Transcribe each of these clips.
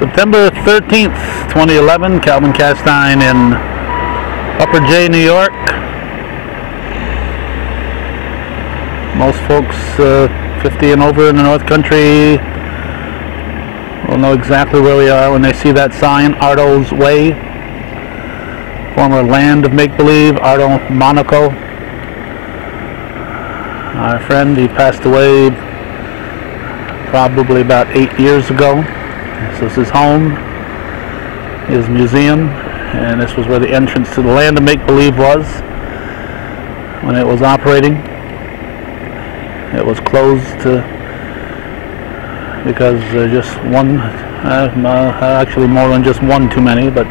September 13th, 2011, Calvin Castine in Upper J, New York. Most folks 50 and over in the North Country will know exactly where we are when they see that sign, Arto's Way. Former land of make-believe, Arto, Monaco. Our friend, he passed away probably about 8 years ago. This was his home, his museum, and this was where the entrance to the land of make-believe was when it was operating. It was closed because just one, actually more than just one too many, but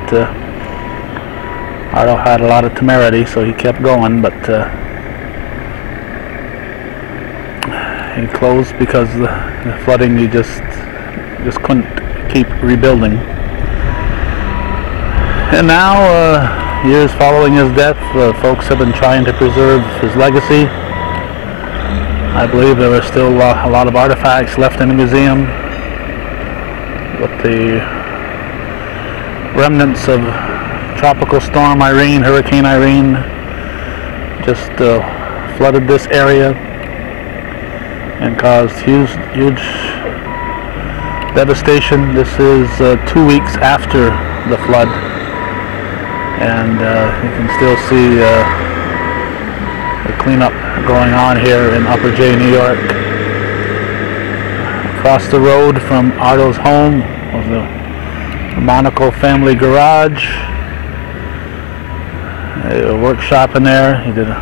Arto had a lot of temerity, so he kept going, but he closed because the flooding, he just couldn't keep rebuilding. And now, years following his death, folks have been trying to preserve his legacy. I believe there are still a lot of artifacts left in the museum, with the remnants of Tropical Storm Irene, Hurricane Irene, just flooded this area and caused huge devastation. This is 2 weeks after the flood, and you can still see the cleanup going on here in Upper J, New York. Across the road from Arto's home was the Monaco family garage. A workshop in there. He did a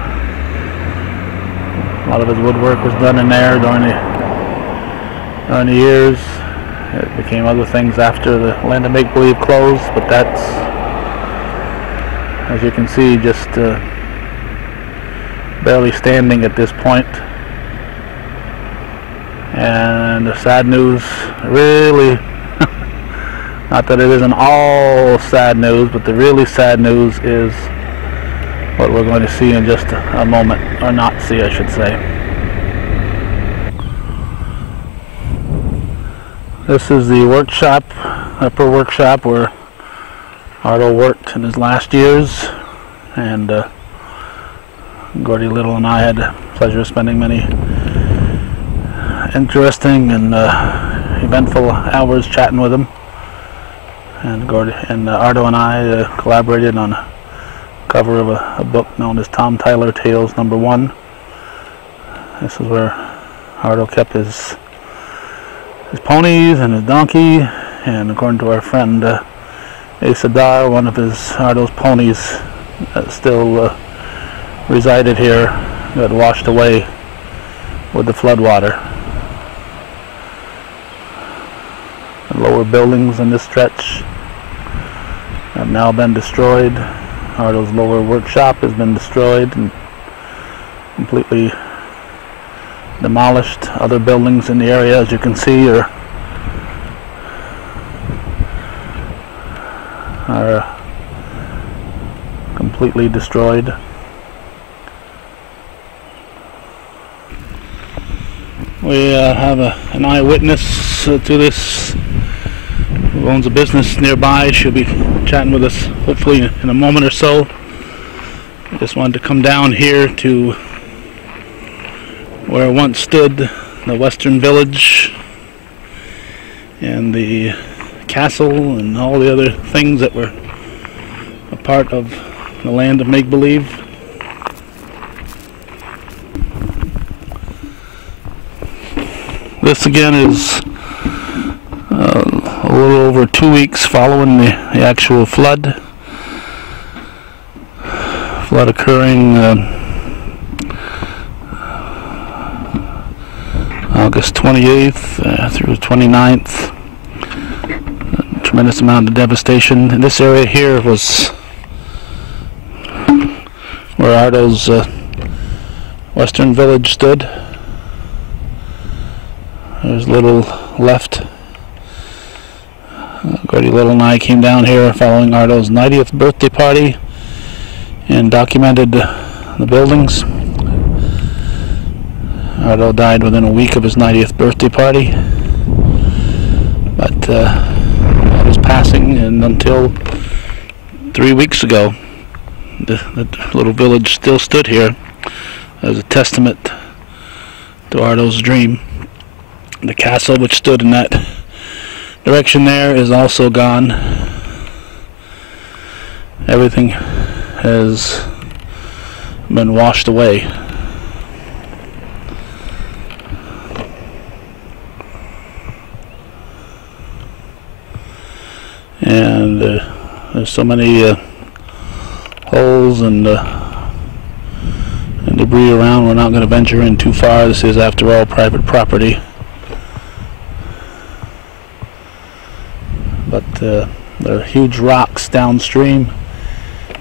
lot of his woodwork was done in there during the years. It became other things after the land of make-believe closed, but that's, as you can see, just barely standing at this point. And the sad news, really, not that it isn't all sad news, but the really sad news is what we're going to see in just a moment, or not see, I should say. This is the workshop, upper workshop, where Arto worked in his last years, and Gordy Little and I had the pleasure of spending many interesting and eventful hours chatting with him. And Arto and I collaborated on a cover of a book known as Tom Tyler Tales #1. This is where Arto kept his ponies and his donkey, and according to our friend Asadar, one of Arto's ponies still resided here, got washed away with the floodwater. The lower buildings in this stretch have now been destroyed. Arto's lower workshop has been destroyed and completely demolished. Other buildings in the area, as you can see, are completely destroyed. We have an eyewitness to this who owns a business nearby. She'll be chatting with us hopefully in a moment or so. I just wanted to come down here to where once stood the Western Village and the castle and all the other things that were a part of the land of make-believe. This again is a little over 2 weeks following the actual flood. Flood occurring August 28th through 29th. A tremendous amount of devastation. And this area here was where Arto's Western Village stood. There's little left. Gordy Little and I came down here following Arto's 90th birthday party and documented the buildings. Arto died within a week of his 90th birthday party, but passing, and until 3 weeks ago, the little village still stood here as a testament to Arto's dream. The castle, which stood in that direction there, is also gone. Everything has been washed away. And there's so many holes and debris around. We're not going to venture in too far. This is, after all, private property. But there are huge rocks downstream,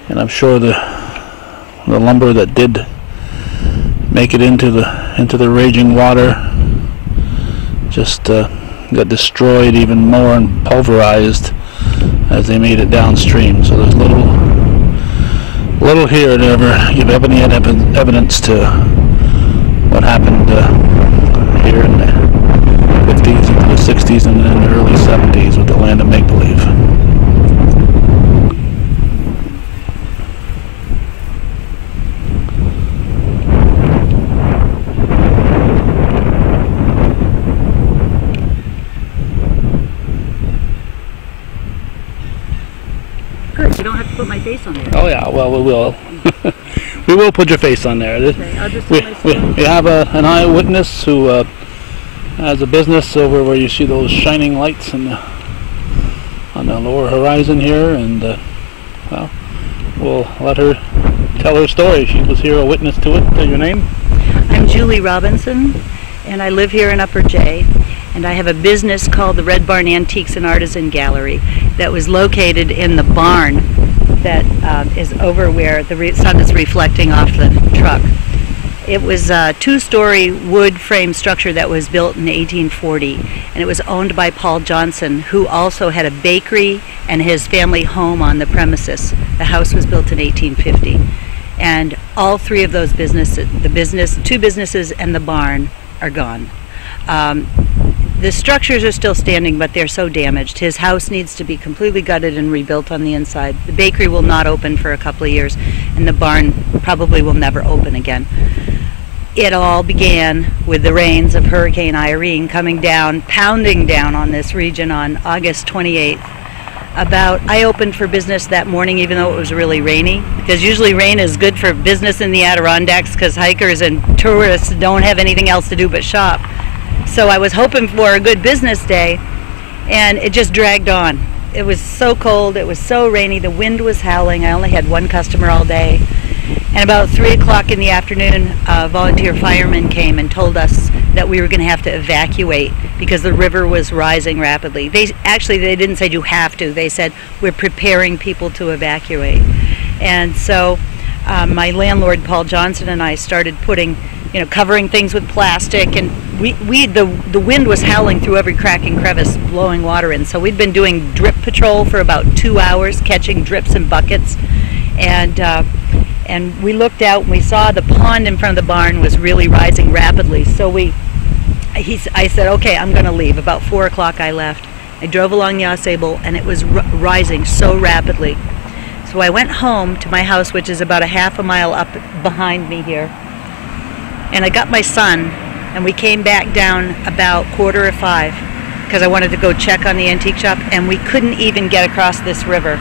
and I'm sure the lumber that did make it into the raging water just got destroyed even more and pulverized as they made it downstream. So there's little here to ever give any evidence to what happened here in the 50s into the 60s and in the early 70s with the land of make-believe. Good, you don't have to put my face on there. Oh yeah, well we will. We will put your face on there. Okay, I'll just we have an eyewitness who has a business over where you see those shining lights on the lower horizon here, and well, we'll let her tell her story. She was here, a witness to it. Your name? I'm Julie Robinson, and I live here in Upper J, and I have a business called the Red Barn Antiques and Artisan Gallery that was located in the barn that is over where the sun is reflecting off the truck. It was a two-story wood frame structure that was built in 1840, and it was owned by Paul Johnson, who also had a bakery and his family home on the premises. The house was built in 1850, and all three of those businesses, two businesses and the barn, are gone. The structures are still standing, but they're so damaged. His house needs to be completely gutted and rebuilt on the inside. The bakery will not open for a couple of years, and the barn probably will never open again. It all began with the rains of Hurricane Irene coming down, pounding down on this region on August 28th. I opened for business that morning, even though it was really rainy, because usually rain is good for business in the Adirondacks because hikers and tourists don't have anything else to do but shop. So I was hoping for a good business day, and it just dragged on. It was so cold, it was so rainy, the wind was howling. I only had one customer all day. And about 3 o'clock in the afternoon, a volunteer fireman came and told us that we were going to have to evacuate because the river was rising rapidly. They didn't say you have to. They said we're preparing people to evacuate. And so my landlord, Paul Johnson, and I started covering things with plastic, and the wind was howling through every crack and crevice, blowing water in. So we'd been doing drip patrol for about 2 hours, catching drips in buckets, and we looked out and we saw the pond in front of the barn was really rising rapidly. So I said, okay, I'm going to leave. About 4 o'clock I left. I drove along the Ausable, and it was rising so rapidly. So I went home to my house, which is about a half a mile up behind me here. And I got my son, and we came back down about 4:45 because I wanted to go check on the antique shop, and we couldn't even get across this river.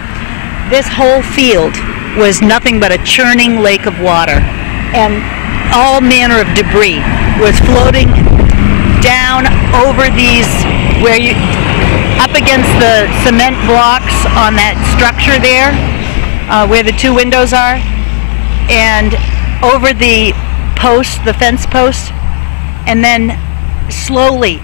This whole field was nothing but a churning lake of water, and all manner of debris was floating down over these, up against the cement blocks on that structure there, where the two windows are, and over the fence post, and then slowly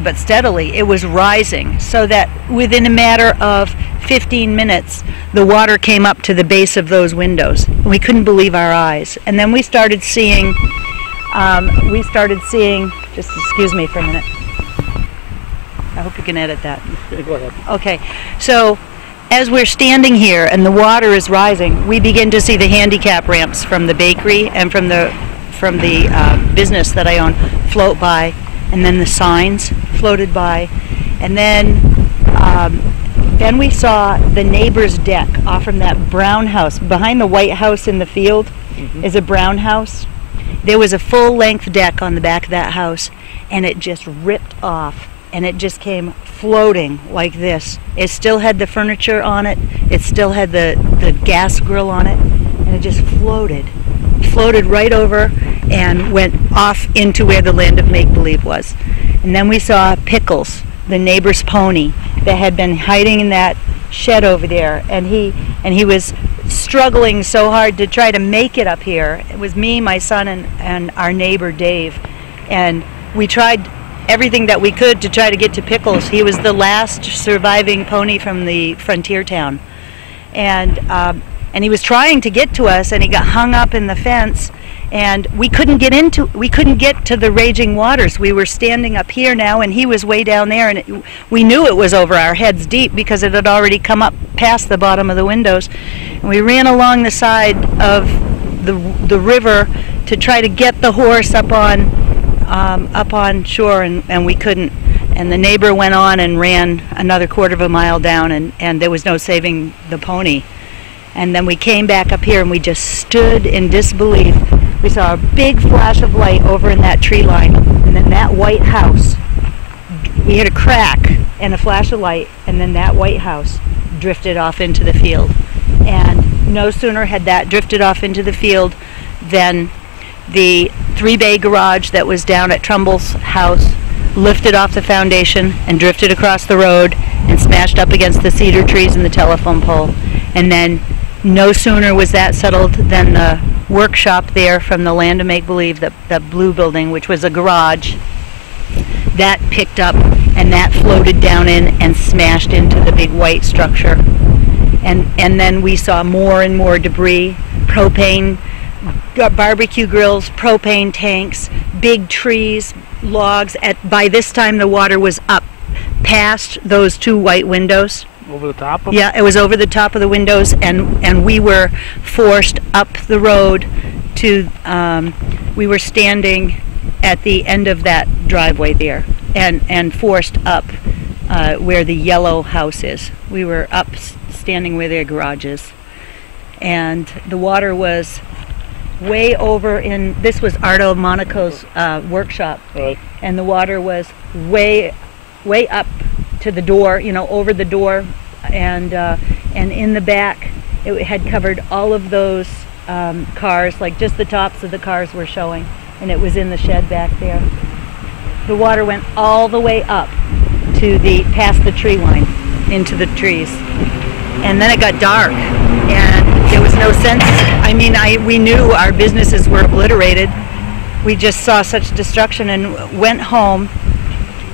but steadily it was rising, so that within a matter of 15 minutes the water came up to the base of those windows. We couldn't believe our eyes. And then we started seeing just excuse me for a minute, I hope you can edit that. Go ahead. Okay, so as we're standing here and the water is rising, we begin to see the handicap ramps from the bakery and from the business that I own float by, and then the signs floated by, and then Then we saw the neighbor's deck off from that brown house. Behind the white house in the field is a brown house. There was a full-length deck on the back of that house, and it just ripped off, and it just came floating like this. It still had the furniture on it. It still had the gas grill on it, and it just floated right over and went off into where the land of make-believe was. And then we saw Pickles, the neighbor's pony, that had been hiding in that shed over there, and he was struggling so hard to try to make it up here. It was me, my son, and our neighbor Dave, and we tried everything that we could to try to get to Pickles. He was the last surviving pony from the frontier town, and he was trying to get to us, and he got hung up in the fence, and we couldn't get to the raging waters. We were standing up here now, and he was way down there, and we knew it was over our heads deep because it had already come up past the bottom of the windows. And we ran along the side of the river to try to get the horse up on shore, and we couldn't. And the neighbor went on and ran another quarter of a mile down, and there was no saving the pony. And then we came back up here, and we just stood in disbelief. We saw a big flash of light over in that tree line, and then that white house, we had a crack and a flash of light, and then that white house drifted off into the field. And no sooner had that drifted off into the field than the 3-bay garage that was down at Trumbull's house lifted off the foundation and drifted across the road and smashed up against the cedar trees and the telephone pole. And then no sooner was that settled than the workshop there from the Land of Make-Believe, that blue building, which was a garage, that picked up, and that floated down in and smashed into the big white structure. And then we saw more and more debris, propane barbecue grills, propane tanks, big trees, logs. By this time the water was up past those 2 white windows. Over the top of them? Yeah, it was over the top of the windows, and we were forced up the road to, we were standing at the end of that driveway there, and forced up where the yellow house is. We were up standing where their garage is. And the water was way over in, this was Arto Monaco's workshop. Right. And the water was way up to the door, over the door, and in the back it had covered all of those cars, like just the tops of the cars were showing, and it was in the shed back there. The water went all the way up to past the tree line into the trees, and then it got dark, and there was no sense. I mean, we knew our businesses were obliterated. We just saw such destruction and went home.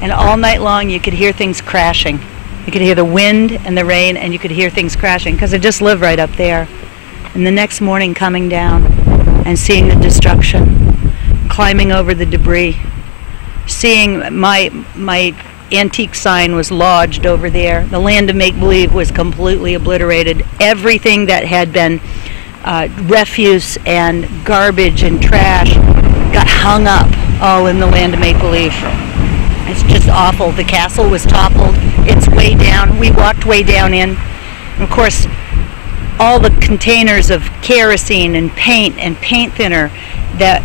And all night long you could hear things crashing. You could hear the wind and the rain, and you could hear things crashing, because I just live right up there. And the next morning coming down and seeing the destruction, climbing over the debris, seeing my antique sign was lodged over there. The Land of Make-Believe was completely obliterated. Everything that had been refuse and garbage and trash got hung up all in the Land of Make-Believe. It's just awful. The castle was toppled. It's way down. We walked way down in. And of course, all the containers of kerosene and paint thinner that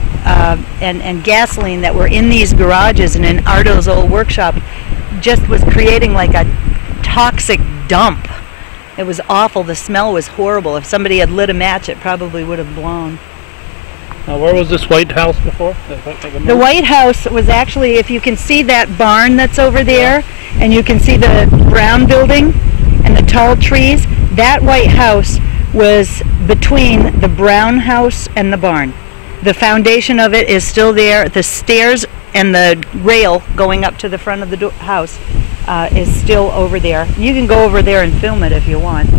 and gasoline that were in these garages and in Arto's old workshop just was creating like a toxic dump. It was awful. The smell was horrible. If somebody had lit a match, it probably would have blown. Now, where was this White House before? The White House was actually, if you can see that barn that's over there, and you can see the brown building and the tall trees, that White House was between the brown house and the barn. The foundation of it is still there. The stairs and the rail going up to the front of the house is still over there. You can go over there and film it if you want.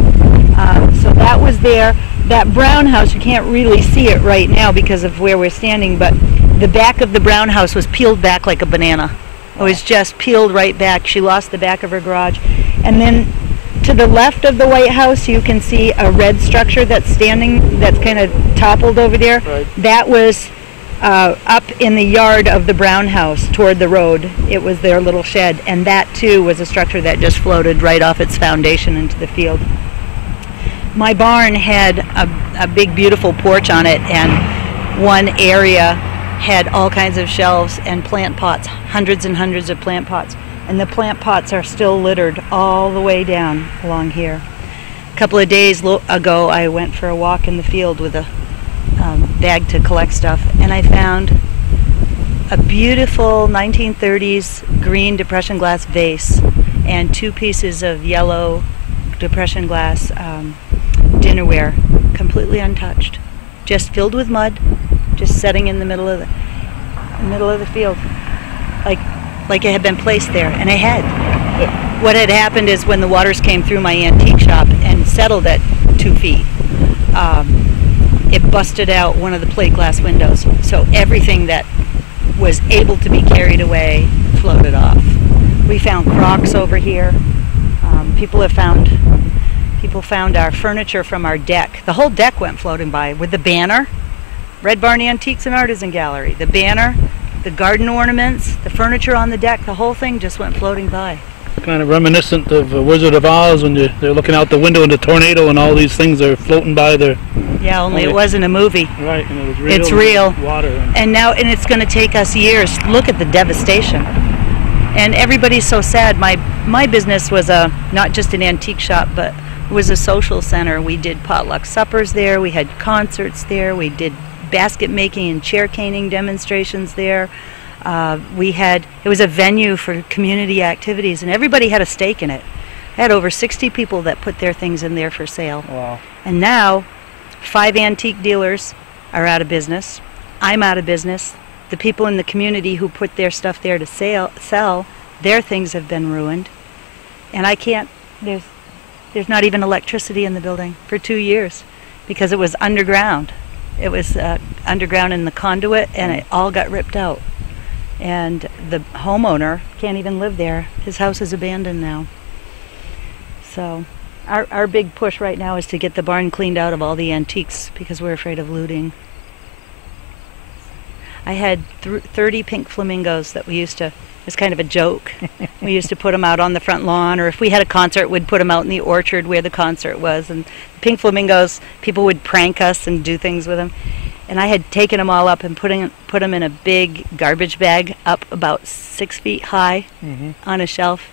So that was there. That brown house, you can't really see it right now because of where we're standing, but the back of the brown house was peeled back like a banana. It was just peeled right back. She lost the back of her garage. And then to the left of the White House, you can see a red structure that's standing, that's kind of toppled over there. Right. That was up in the yard of the Brown house toward the road. It was their little shed, and that too was a structure that just floated right off its foundation into the field. My barn had a big beautiful porch on it, and one area had all kinds of shelves and plant pots, hundreds and hundreds of plant pots, and the plant pots are still littered all the way down along here. A couple of days ago I went for a walk in the field with a bag to collect stuff, and I found a beautiful 1930s green depression glass vase and 2 pieces of yellow depression glass dinnerware, completely untouched, just filled with mud, just setting in the middle of the field, like it had been placed there. And it had. What had happened is when the waters came through my antique shop and settled at 2 feet, it busted out one of the plate glass windows. So everything that was able to be carried away floated off. We found Crocs over here. People found our furniture from our deck. The whole deck went floating by with the banner, Red Barn Antiques and Artisan Gallery. The banner, the garden ornaments, the furniture on the deck, the whole thing just went floating by. Kind of reminiscent of Wizard of Oz when they're looking out the window in the tornado and all these things are floating by there. Yeah, only it wasn't a movie. Right, and it was real. It's real. Water. And it's going to take us years. Look at the devastation. And everybody's so sad. My business was not just an antique shop, but was a social center. We did potluck suppers there. We had concerts there. We did basket making and chair caning demonstrations there. It was a venue for community activities, and everybody had a stake in it. I had over 60 people that put their things in there for sale. Wow. And now 5 antique dealers are out of business. I'm out of business. The people in the community who put their stuff there to sell, their things have been ruined. And I can't, there's not even electricity in the building for 2 years because it was underground. It was underground in the conduit, and it all got ripped out. And the homeowner can't even live there. His house is abandoned now. So our big push right now is to get the barn cleaned out of all the antiques because we're afraid of looting. I had 30 pink flamingos that we used to, it was kind of a joke. We used to put them out on the front lawn, or if we had a concert, we'd put them out in the orchard where the concert was. And pink flamingos, people would prank us and do things with them. And I had taken them all up and put them in a big garbage bag up about 6 feet high on a shelf.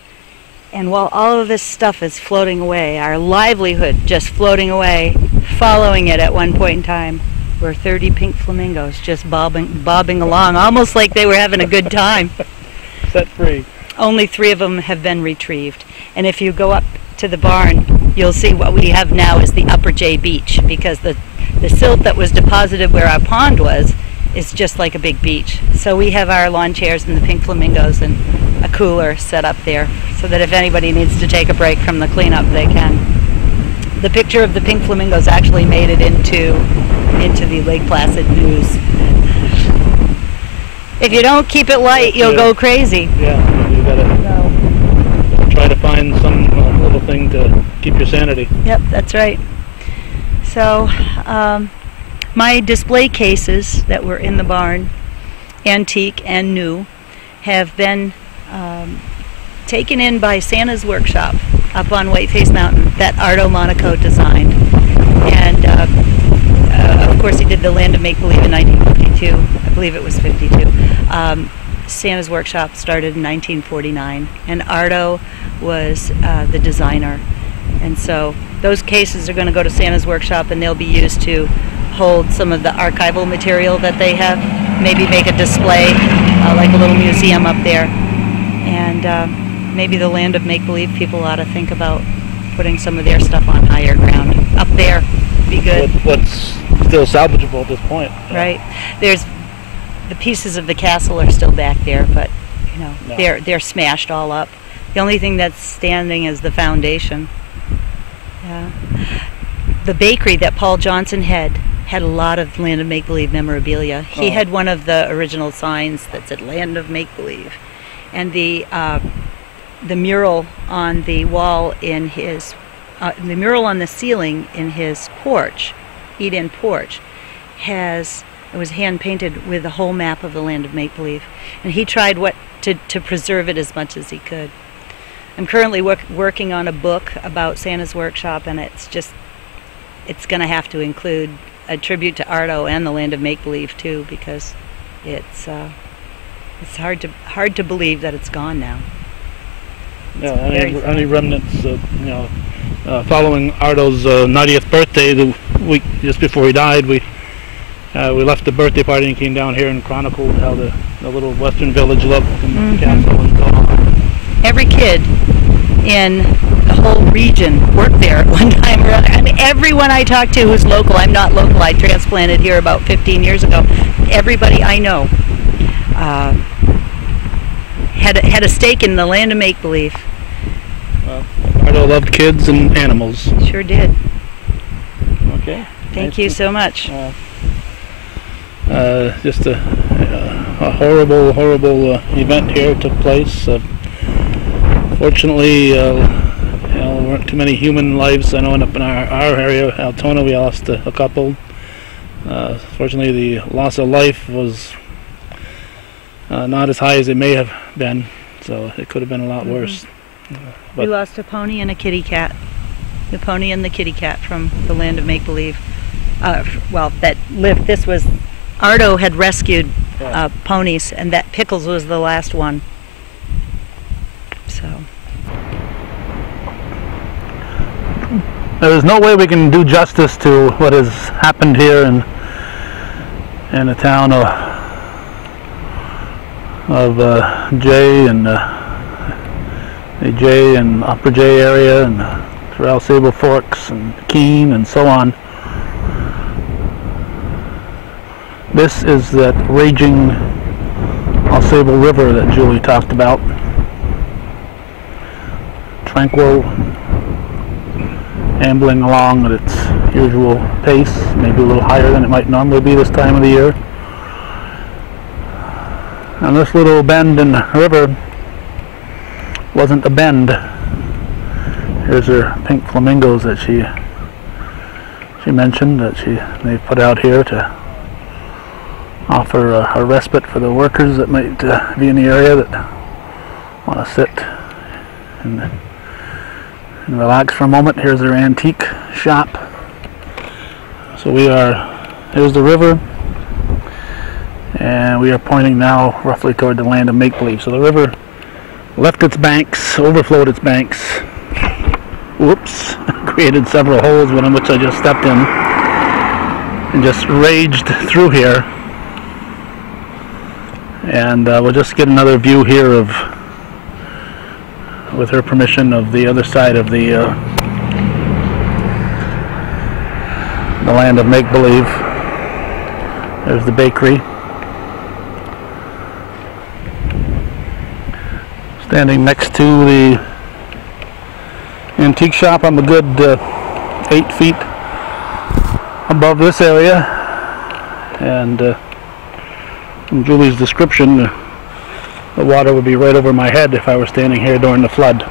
And while all of this stuff is floating away, our livelihood just floating away, following it at one point in time, were 30 pink flamingos just bobbing along, almost like they were having a good time. Set free. Only 3 of them have been retrieved. And if you go up to the barn, you'll see what we have now is the Upper J Beach, because the silt that was deposited where our pond was is just like a big beach. So we have our lawn chairs and the pink flamingos and a cooler set up there so that if anybody needs to take a break from the cleanup, they can. The picture of the pink flamingos actually made it into the Lake Placid news. If you don't keep it light, you'll go crazy. Yeah, you gotta try to find some little thing to keep your sanity. Yep, that's right. So, my display cases that were in the barn, antique and new, have been taken in by Santa's workshop up on Whiteface Mountain that Arto Monaco designed. And of course he did the Land of Make-Believe in 1952. I believe it was 52. Santa's workshop started in 1949, and Arto was the designer. And so those cases are going to go to Santa's workshop, and they'll be used to hold some of the archival material that they have, maybe make a display, like a little museum up there. And maybe the Land of Make-Believe people ought to think about putting some of their stuff on higher ground. Up there, be good. What's still salvageable at this point. Right. There's the pieces of the castle are still back there, but you know, no. They're smashed all up. The only thing that's standing is the foundation. Yeah. The bakery that Paul Johnson had a lot of Land of Make-Believe memorabilia. He had one of the original signs that said Land of Make-Believe. And the mural on the wall in his, the mural on the ceiling in his porch, eat-in porch, has It was hand painted with a whole map of the land of make-believe, and he tried to preserve it as much as he could. I'm currently working on a book about Santa's Workshop, and it's going to have to include a tribute to Arto and the land of make-believe too, because it's hard to believe that it's gone now. Yeah, any remnants, following Arto's 90th birthday, the week just before he died, we left the birthday party and came down here and chronicled how the little western village looked and the castle and so on. Every kid in the whole region worked there at one time or other. I mean, everyone I talked to who's local, I'm not local, I transplanted here about 15 years ago, everybody I know had a stake in the land of make-believe. Well, Arto loved kids and animals. Sure did. Okay. Thank you so much. Just a horrible event here took place. Fortunately, there weren't too many human lives. I know up in our area, Altona, we lost a couple. Fortunately, the loss of life was not as high as it may have been, so it could have been a lot worse. We lost a pony and a kitty cat. The pony and the kitty cat from the land of make-believe. That lived. This was Arto had rescued ponies, and that Pickles was the last one. So there is no way we can do justice to what has happened here in the town of Jay and the Jay and Upper Jay area and throughout Sable Forks and Keene and so on. This is that raging Sable River that Julie talked about. Tranquil, ambling along at its usual pace, maybe a little higher than it might normally be this time of the year. And this little bend in the river wasn't a bend. Here's her pink flamingos that she mentioned that they put out here to offer a respite for the workers that might be in the area that want to sit and relax for a moment. Here's their antique shop. So here's the river, and we are pointing now roughly toward the land of make-believe. So the river left its banks, overflowed its banks, whoops, created several holes, one of which I just stepped in, and just raged through here. And we'll just get another view here of, with her permission, of the other side of the land of make-believe. There's the bakery. Standing next to the antique shop, I'm a good 8 feet above this area, and in Julie's description, the water would be right over my head if I were standing here during the flood.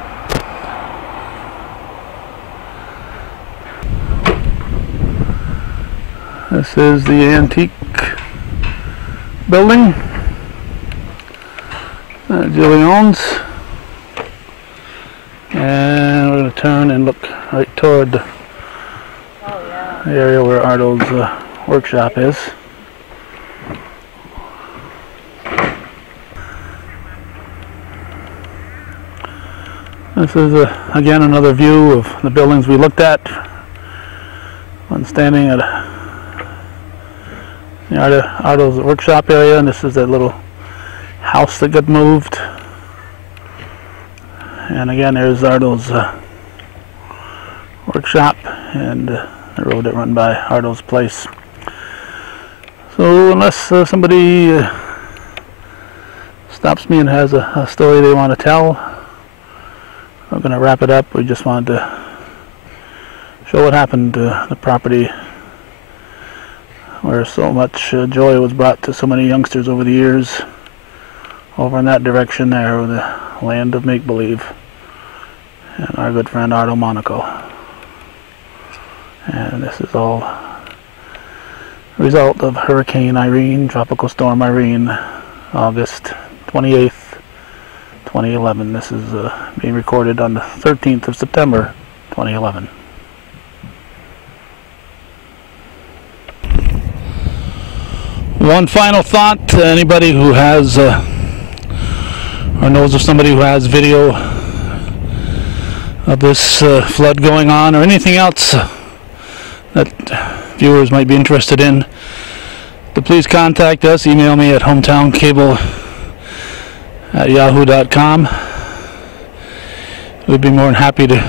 This is the antique building that Julie owns. And we're going to turn and look right toward the area where Arto's workshop is. This is again another view of the buildings we looked at when standing at the Arto's workshop area, and this is that little house that got moved. And again, there's Arto's workshop and the road that run by Arto's place. So unless somebody stops me and has a story they want to tell, I'm going to wrap it up. We just wanted to show what happened to the property where so much joy was brought to so many youngsters over the years, over in that direction there, with the land of make-believe, and our good friend Arto Monaco. And this is all result of Hurricane Irene, Tropical Storm Irene, August 28th, 2011. This is being recorded on the 13th of September, 2011. One final thought to anybody who has or knows of somebody who has video of this flood going on, or anything else that viewers might be interested in, to please contact us. Email me at hometowncable@yahoo.com. We'd be more than happy to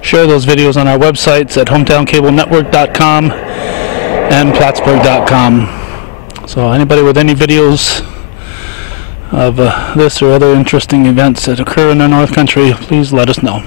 share those videos on our websites at hometowncablenetwork.com and plattsburgh.com. So anybody with any videos of this or other interesting events that occur in the North Country, please let us know.